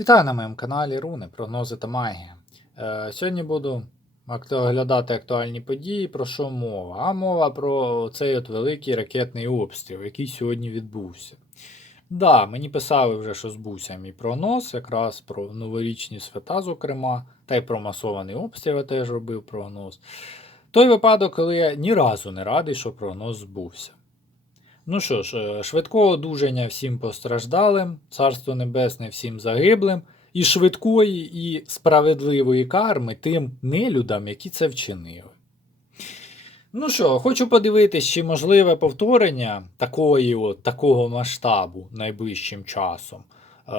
Вітаю на моєму каналі Руни, прогнози та магія. Е, сьогодні буду оглядати актуальні події, про що мова. А мова про цей от великий ракетний обстріл, який сьогодні відбувся. Да, мені писали вже, що збувся мій прогноз, якраз про новорічні свята, зокрема, та й про масований обстріл я теж робив прогноз. Той випадок, коли я ні разу не радий, що прогноз збувся. Ну що ж, е, швидкого одужання всім постраждалим, царство небесне всім загиблим, і швидкої і справедливої карми тим нелюдам, які це вчинили. Ну що, хочу подивитись, чи можливе повторення такої от, такого масштабу найближчим часом. Е,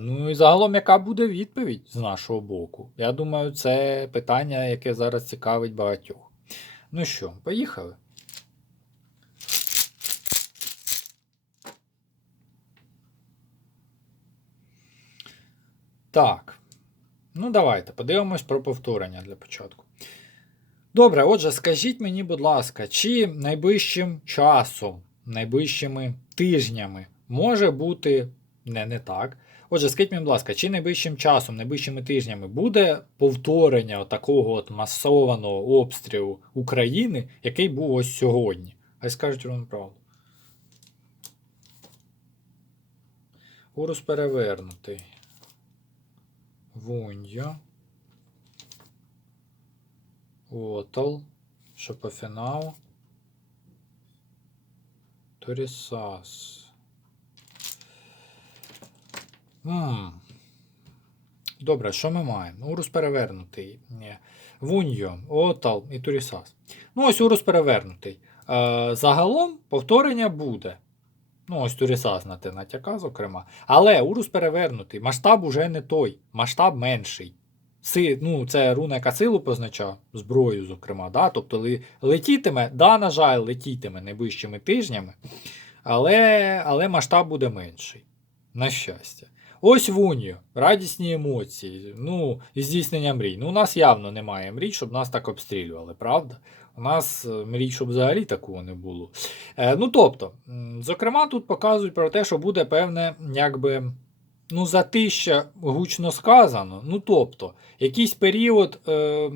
ну і загалом, яка буде відповідь з нашого боку? Я думаю, це питання, яке зараз цікавить багатьох. Ну що, поїхали? Так. Ну, давайте подивимось про повторення для початку. Добре, отже, скажіть мені, будь ласка, чи найближчим часом, найближчими тижнями може бути не, не так. Отже, скажіть мені, будь ласка, чи найближчим часом, найближчими тижнями буде повторення такого от масованого обстрілу України, який був ось сьогодні? Хай скажуть вам правду. Урус перевернутий. Вунья. Отал. Що по? Торісас. Добре, що ми маємо? Урус перевернутий. Вуньо, Отал і Турісас. Ну, ось Урус перевернутий. Е, загалом повторення буде. Ну, ось Турісас на те натяка, зокрема. Але Урус перевернутий. Масштаб уже не той, масштаб менший. Си, ну, це руна, яка силу позначає, зброю, зокрема. Да? Тобто летітиме, да, на жаль, летітиме найближчими тижнями, але, але масштаб буде менший. На щастя. Ось в радісні емоції, ну, і здійснення мрій. Ну, у нас явно немає мрій, щоб нас так обстрілювали, правда? У нас е, мрій, щоб взагалі такого не було. Е, ну, тобто, зокрема, тут показують про те, що буде певне, якби, ну, затища гучно сказано. Ну, тобто, якийсь період е,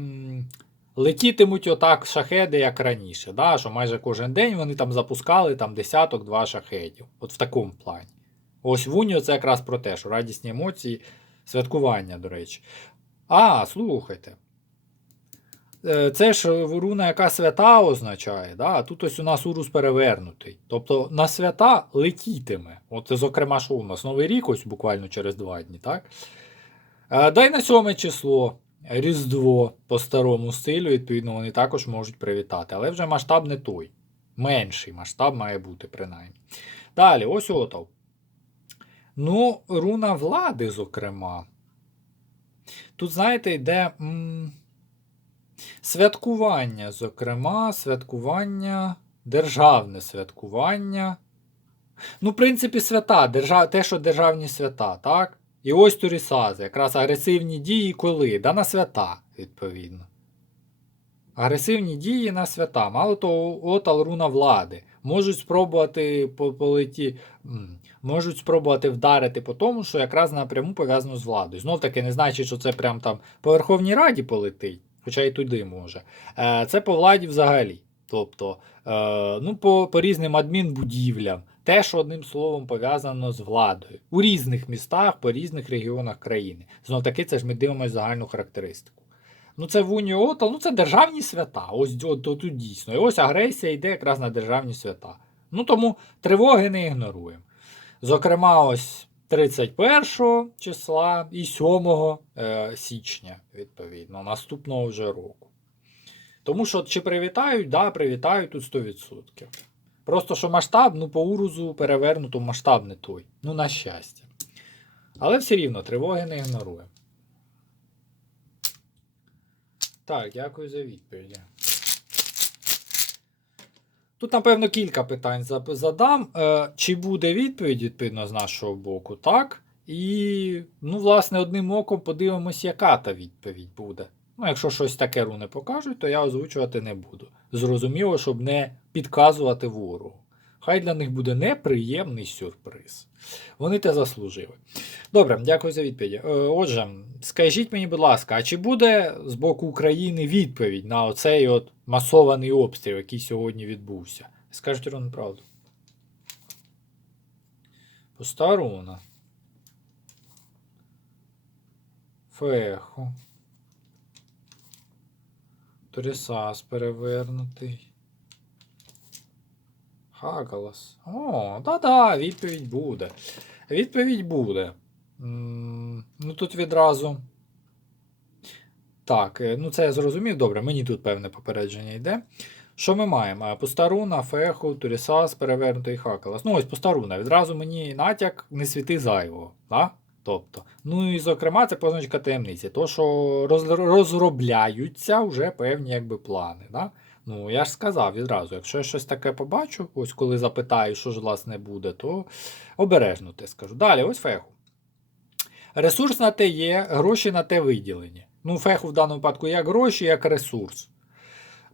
летітимуть отак шахеди, як раніше. Да? Що майже кожен день вони там запускали там десяток-два шахедів. От в такому плані. Ось в Уніо це якраз про те, що радісні емоції, святкування, до речі. А, слухайте. Е, Це ж руна, яка свята означає, да? тут ось у нас урус перевернутий. Тобто на свята летітиме. От, зокрема, що у нас Новий рік, ось буквально через два дні, так? Е, Дай на сьоме число. Різдво по старому стилю, відповідно, вони також можуть привітати. Але вже масштаб не той. Менший масштаб має бути, принаймні. Далі, ось отов. Ну, руна влади, зокрема. Тут, знаєте, йде м, святкування, зокрема, святкування, державне святкування. Ну, в принципі, свята, держав... те, що державні свята, так? І ось Турісази, якраз агресивні дії коли? Да на свята, відповідно. Агресивні дії на свята. Мало того, от Алруна влади. Можуть спробувати по- полеті, можуть спробувати вдарити по тому, що якраз напряму пов'язано з владою. Знов таки не значить, що це прям там по Верховній Раді полетить, хоча і туди може. Е, Це по владі взагалі. Тобто, е, ну, по, по різним адмінбудівлям. Те, що одним словом пов'язано з владою у різних містах, по різних регіонах країни. Знов таки, це ж ми дивимося загальну характеристику. Ну, це в Уніотал, ну це державні свята. Ось от, тут дійсно. І ось агресія йде якраз на державні свята. Ну тому тривоги не ігноруємо. Зокрема, ось 31 числа і 7 е, січня, відповідно, наступного вже року. Тому що чи привітають, да, привітають тут 100%. Просто що масштаб, ну, по урузу перевернуто масштаб не той. Ну, на щастя. Але все рівно тривоги не ігноруємо. Так, дякую за відповіді. Тут, напевно, кілька питань задам. Е, чи буде відповідь, відповідно, з нашого боку, так? І, ну, власне, одним оком подивимось, яка та відповідь буде. Ну, якщо щось таке руни покажуть, то я озвучувати не буду. Зрозуміло, щоб не підказувати ворогу. Хай для них буде неприємний сюрприз. Вони те заслужили. Добре, дякую за відповідь. Е, Отже, скажіть мені, будь ласка, а чи буде з боку України відповідь на оцей от масований обстріл, який сьогодні відбувся? Скажіть Ірон правду. Постаруна. Фехо. Торісас перевернутий. Хагалас. О, да-да, відповідь буде. Відповідь буде. Ну тут відразу. Так, е, ну це я зрозумів. Добре, мені тут певне попередження йде. Що ми маємо? Е, Постаруна, Феху, Турісас, перевернутий Хакалас. Ну, ось Постаруна. Відразу мені натяк не світи зайвого. Да? Тобто, ну і зокрема, це позначка таємниці. То, що розробляються вже певні якби, плани. Да? Ну, я ж сказав відразу, якщо я щось таке побачу, ось коли запитаю, що ж власне буде, то обережно те скажу. Далі, ось феху. Ресурс на те є, гроші на те виділені. Ну, феху в даному випадку як гроші, як ресурс.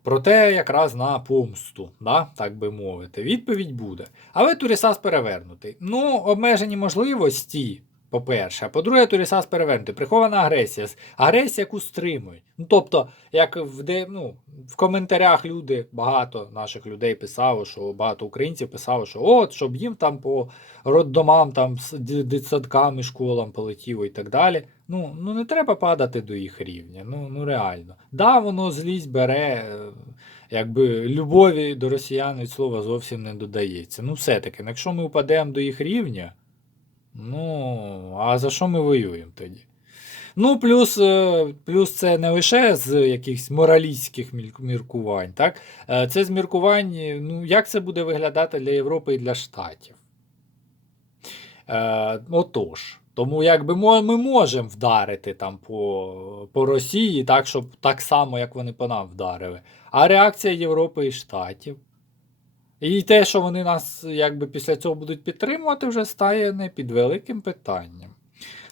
Проте якраз на помсту, да? так би мовити. Відповідь буде. Але Турісас перевернутий. Ну, обмежені можливості, по-перше. А по-друге, Турісас перевернутий. Прихована агресія. Агресія, яку стримують. Ну, тобто, як в, де, ну, в коментарях люди, багато наших людей писало, що багато українців писало, що от, щоб їм там по роддомам, там, дитсадкам і школам полетіло і так далі. Ну, ну не треба падати до їх рівня. Ну, ну реально. Да, воно злість бере, е, якби любові до росіян від слова зовсім не додається. Ну, все-таки, ну, якщо ми впадемо до їх рівня, ну, а за що ми воюємо тоді? Ну, плюс, е, плюс це не лише з якихось моралістських міркувань, так? Е, Це з міркувань, ну, як це буде виглядати для Європи і для Штатів. Е, отож. Тому якби ми можемо вдарити там по, по Росії, так, щоб так само, як вони по нам вдарили. А реакція Європи і Штатів. І те, що вони нас якби після цього будуть підтримувати, вже стає не під великим питанням.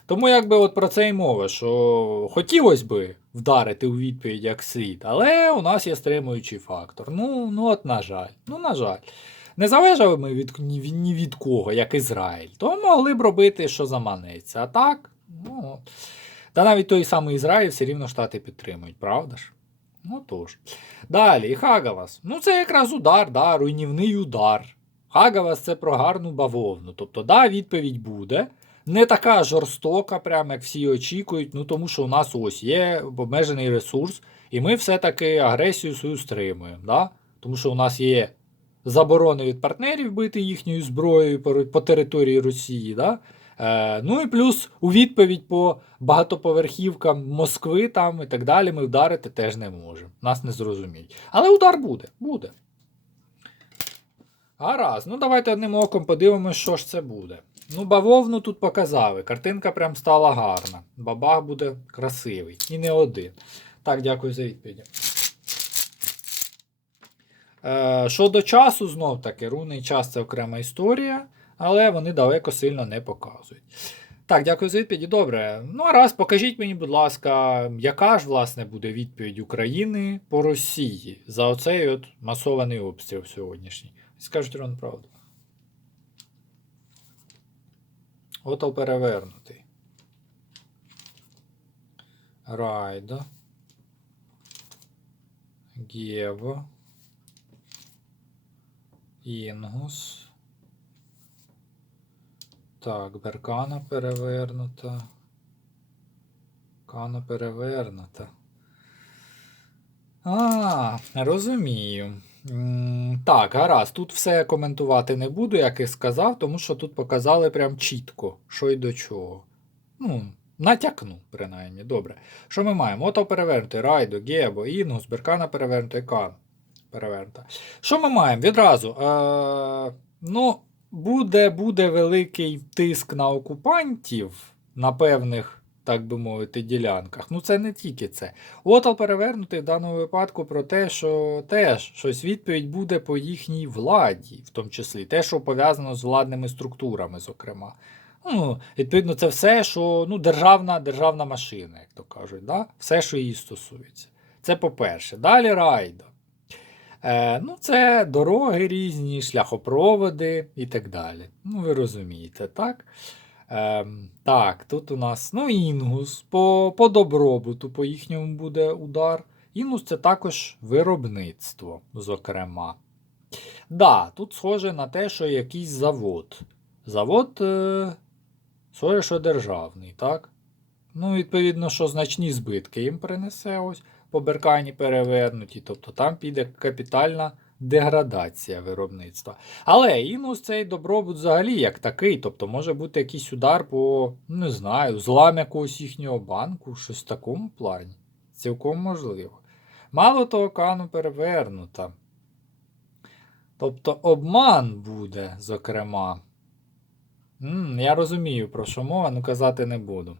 Тому якби от про це й мова, що хотілося би вдарити у відповідь як слід, але у нас є стримуючий фактор. Ну, ну от на жаль. Ну, на жаль. Не залежали ми від- ні від кого, як Ізраїль, то могли б робити, що заманеться. А так, ну. Та навіть той самий Ізраїль все рівно Штати підтримують, правда ж? Ну тож. Далі, Хагавас. Ну, це якраз удар, да, руйнівний удар. Хагавас це про гарну бавовну. Тобто, да, відповідь буде. Не така жорстока, прям як всі очікують, ну тому що у нас ось є обмежений ресурс, і ми все-таки агресію свою стримуємо. Да? Тому що у нас є заборони від партнерів бити їхньою зброєю по, по території Росії. Да? Е, ну і плюс у відповідь по багатоповерхівкам Москви там і так далі ми вдарити теж не можемо. Нас не зрозуміють. Але удар буде. буде. Гаразд, ну давайте одним оком подивимося, що ж це буде. Ну, бавовну тут показали. Картинка прям стала гарна. Бабах буде красивий. І не один. Так, дякую за відповідь. Е, щодо часу, знов таки, рунний час це окрема історія, але вони далеко сильно не показують. Так, дякую за відповіді. Добре. Ну, а раз, покажіть мені, будь ласка, яка ж, власне, буде відповідь України по Росії за оцей от масований обстріл сьогоднішній. Скажіть Рон правду. Отал перевернутий. Райдо. Гєво. Інгус. Так, Беркана перевернута. Кана перевернута. А, розумію. Так, гаразд, тут все коментувати не буду, як і сказав, тому що тут показали прям чітко, що й до чого. Ну, натякну, принаймні. Добре. Що ми маємо? Ото перевернути Райдо, Гебо, Інгус, Беркана перевернути, Кан перевернута. Що ми маємо? Відразу. Е, ну, буде, буде великий тиск на окупантів на певних, так би мовити, ділянках. Ну, це не тільки це. Отал перевернутий в даному випадку про те, що теж щось відповідь буде по їхній владі, в тому числі те, що пов'язано з владними структурами, зокрема. Ну, відповідно, це все, що ну, державна, державна машина, як то кажуть, да? все, що її стосується. Це по-перше. Далі райдо. Е, ну, це дороги різні, шляхопроводи і так далі. Ну, ви розумієте, так? Е, так, тут у нас ну, інгус по, по добробуту, по їхньому буде удар. Інгус це також виробництво, зокрема. Да, тут схоже на те, що якийсь завод. Завод, е, схоже, що державний, так? Ну, відповідно, що значні збитки їм принесе ось по Беркані перевернуті, тобто там піде капітальна деградація виробництва. Але інус цей добробут взагалі як такий, тобто може бути якийсь удар по, не знаю, злам якогось їхнього банку, щось в такому плані. Цілком можливо. Мало того, кану перевернута. Тобто обман буде, зокрема. М, я розумію, про що мова, ну казати не буду.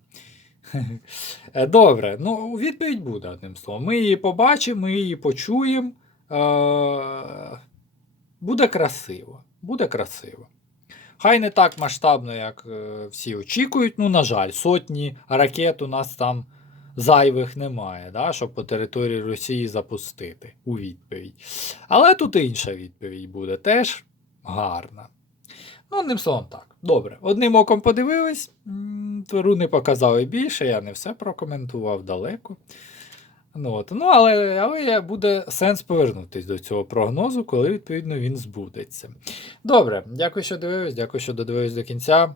Е, Добре, ну відповідь буде одним словом. Ми її побачимо, ми її почуємо. Е, Буде красиво. Буде красиво. Хай не так масштабно, як е, всі очікують. Ну, на жаль, сотні ракет у нас там зайвих немає, да, щоб по території Росії запустити у відповідь. Але тут інша відповідь буде теж гарна. Ну, одним словом, так. Добре. Одним оком подивились, не показали більше, я не все прокоментував далеко. Ну, от. ну але, але буде сенс повернутися до цього прогнозу, коли відповідно він збудеться. Добре, дякую, що дивились, дякую, що додивились до кінця.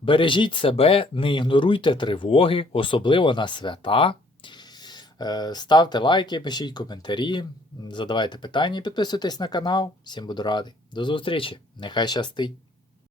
Бережіть себе, не ігноруйте тривоги, особливо на свята. Е, Ставте лайки, пишіть коментарі, задавайте питання і підписуйтесь на канал. Всім буду радий. До зустрічі! Нехай щастить!